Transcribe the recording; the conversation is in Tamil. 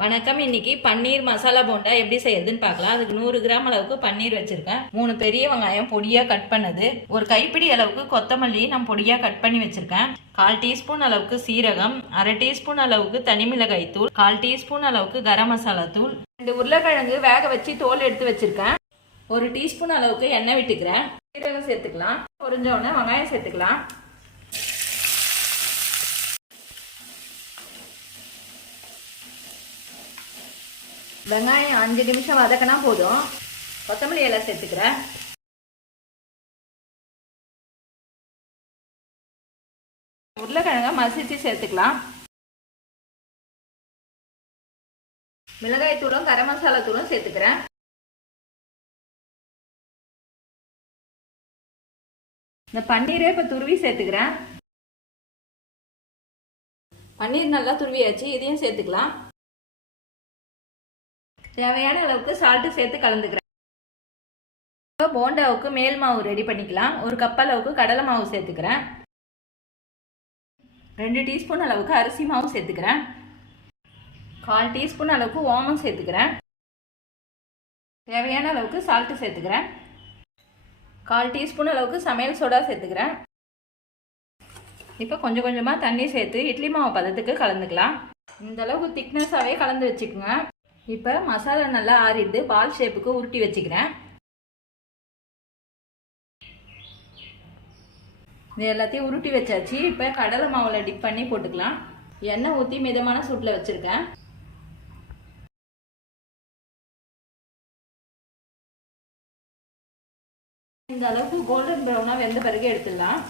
வணக்கம். இன்னைக்கு பன்னீர் மசாலா போண்டா எப்படி செய்யறதுன்னு பார்க்கலாம். அதுக்கு 100 கிராம் அளவுக்கு பன்னீர் வச்சிருக்கேன். 3 பெரிய வெங்காயம் பொடியா கட் பண்ணது, ஒரு கைப்பிடி அளவுக்கு கொத்தமல்லி நான் பொடியா கட் பண்ணி வச்சிருக்கேன். 1/4 டீஸ்பூன் அளவுக்கு சீரகம், 1/2 டீஸ்பூன் அளவுக்கு தனி மிளகாய் தூள், 1/4 டீஸ்பூன் அளவுக்கு கரம் மசாலா தூள், 2 உருளைக்கிழங்கு வேக வச்சு தோல் எடுத்து வச்சிருக்கேன். 1 டீஸ்பூன் அளவுக்கு எண்ணெய் விட்டுக்கிறேன். சீரகம் சேர்த்துக்கலாம். பொரிஞ்ச உடனே வெங்காயம் சேர்த்துக்கலாம். வெங்காயம் 5 நிமிஷம் வதக்கினா போதும். கொத்தமல்லி இலை சேர்த்துக்கிறேன். உருளைக்கிழங்க மசிச்சு சேர்த்துக்கலாம். மிளகாய் தூளும் கரம் மசாலா தூளும் சேர்த்துக்கிறேன். இந்த பன்னீரை இப்போ துருவி சேர்த்துக்கிறேன். பன்னீர் நல்லா துருவியாச்சு, இதையும் சேர்த்துக்கலாம். தேவையான அளவுக்கு சால்ட்டு சேர்த்து கலந்துக்கிறேன். போண்டாவுக்கு மேல் மாவு ரெடி பண்ணிக்கலாம். 1 கப் அளவுக்கு கடலை மாவு சேர்த்துக்கிறேன். 2 டீஸ்பூன் அளவுக்கு அரிசி மாவு சேர்த்துக்கிறேன். 1/4 டீஸ்பூன் அளவுக்கு ஓமம் சேர்த்துக்கிறேன். தேவையான அளவுக்கு சால்ட்டு சேர்த்துக்கிறேன். 1/4 டீஸ்பூன் அளவுக்கு சமையல் சோடா சேர்த்துக்கிறேன். இப்போ கொஞ்சம் கொஞ்சமாக தண்ணி சேர்த்து இட்லி மாவு பதத்துக்கு கலந்துக்கலாம். இந்த அளவுக்கு திக்னஸாகவே கலந்து வச்சுக்கோங்க. இப்போ மசாலா நல்லா ஆறிட்டு பால் ஷேப்புக்கு உருட்டி வச்சுக்கிறேன். இது எல்லாத்தையும் உருட்டி வச்சாச்சு. இப்போ கடலை மாவில் டிப் பண்ணி போட்டுக்கலாம். எண்ணெய் ஊற்றி மிதமான சூட்டில் வச்சுருக்கேன். இந்த அளவுக்கு கோல்டன் ப்ரௌனாக வெந்த பிறகு எடுத்துடலாம்.